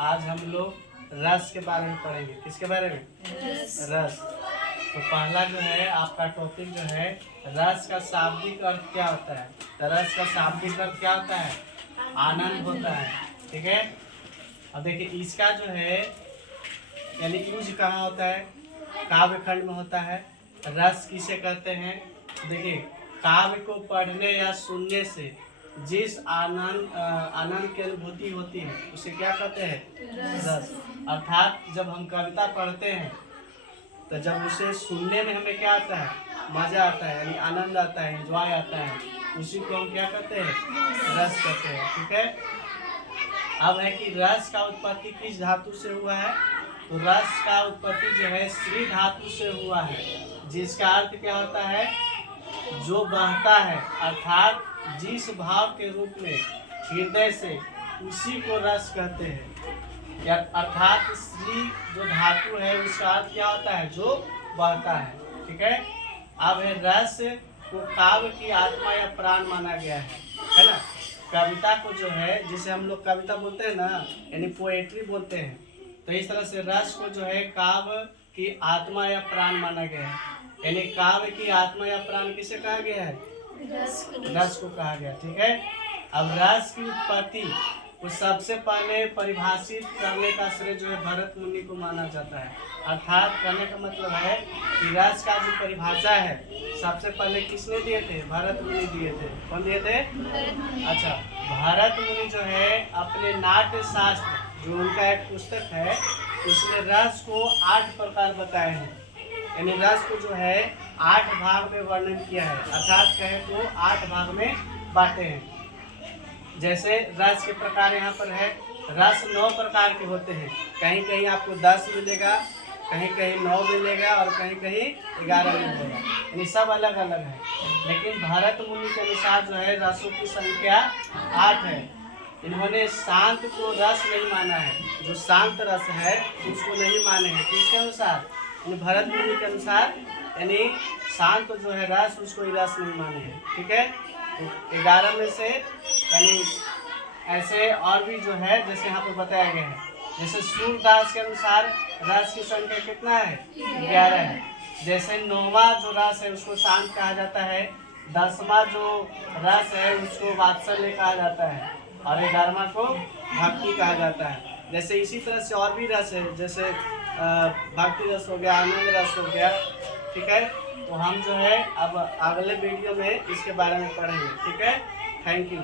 आज हम लोग रस के बारे में पढ़ेंगे। किसके बारे में? रस। तो पहला जो है आपका टॉपिक जो है रस का शाब्दिक अर्थ क्या होता है। तो रस का शाब्दिक अर्थ क्या होता है? आनंद होता है। ठीक है। अब देखिए इसका जो है यानी यूज कहाँ होता है? काव्य खंड में होता है। रस किसे कहते हैं? देखिए काव्य को पढ़ने या सुनने से जिस आनंद की अनुभूति होती है उसे क्या कहते हैं? रस। अर्थात जब हम कविता पढ़ते हैं तो जब उसे सुनने में हमें क्या आता है? मजा आता है, यानी आनंद आता है, एंजॉय आता है, उसी को हम क्या कहते हैं? रस कहते हैं। ठीक है। अब है कि रस का उत्पत्ति किस धातु से हुआ है? तो रस का उत्पत्ति जो है श्री धातु से हुआ है, जिसका अर्थ क्या होता है? जो बहता है, अर्थात जिस भाव के रूप में हृदय से, उसी को रस कहते हैं। या अर्थात श्री जो धातु है उसका अर्थ क्या होता है? जो बहता है। ठीक है। अब है रस को काव्य की आत्मा या प्राण माना गया है ना। कविता को जो है, जिसे हम लोग कविता बोलते हैं ना, यानी पोएट्री बोलते हैं, तो इस तरह से रस को जो है काव्य की आत्मा या प्राण माना गया है। यानी काव्य की आत्मा या प्राण किसे कहा गया है? रस को कहा गया। ठीक है। अब रस की उत्पत्ति को सबसे पहले परिभाषित करने का श्रेय जो है भरत मुनि को माना जाता है। अर्थात कहने का मतलब है कि रस का जो परिभाषा है सबसे पहले किसने दिए थे? भरत मुनि दिए थे। कौन दिए थे? अच्छा, भरत मुनि जो है अपने नाट्य शास्त्र, जो उनका एक पुस्तक है, उसमें रस को 8 प्रकार बताए हैं। यानी रस को जो है 8 भाग में वर्णन किया है, अर्थात कहे तो 8 भाग में बांटे हैं। जैसे रस के प्रकार यहाँ पर है, रस 9 प्रकार के होते हैं। कहीं कहीं आपको 10 मिलेगा, कहीं कहीं 9 मिलेगा और कहीं कहीं 11 मिलेगा, यानी सब अलग अलग है। लेकिन भरत मुनि के अनुसार जो है रसों की संख्या 8 है। इन्होंने शांत को रस नहीं माना है, जो शांत रस है उसको नहीं माने हैं। किसके अनुसार? भरत मुनि के अनुसार, यानी शांत जो है रस, उसको ही रस नहीं माने हैं। ठीक है। तो 11 में से यानी ऐसे और भी जो है जैसे यहाँ पर बताया गया है। जैसे सूरदास के अनुसार रस की संख्या कितना है? 11 है। जैसे 9वां जो रस है उसको शांत कहा जाता है, 10वां जो रस है उसको वात्सल्य कहा जाता है और 11वां को भक्ति कहा जाता है। जैसे इसी तरह से और भी रस है, जैसे भक्ति रस हो गया, आनंद रस हो गया। ठीक है। तो हम जो है अब अगले वीडियो में इसके बारे में पढ़ेंगे। ठीक है। Thank you.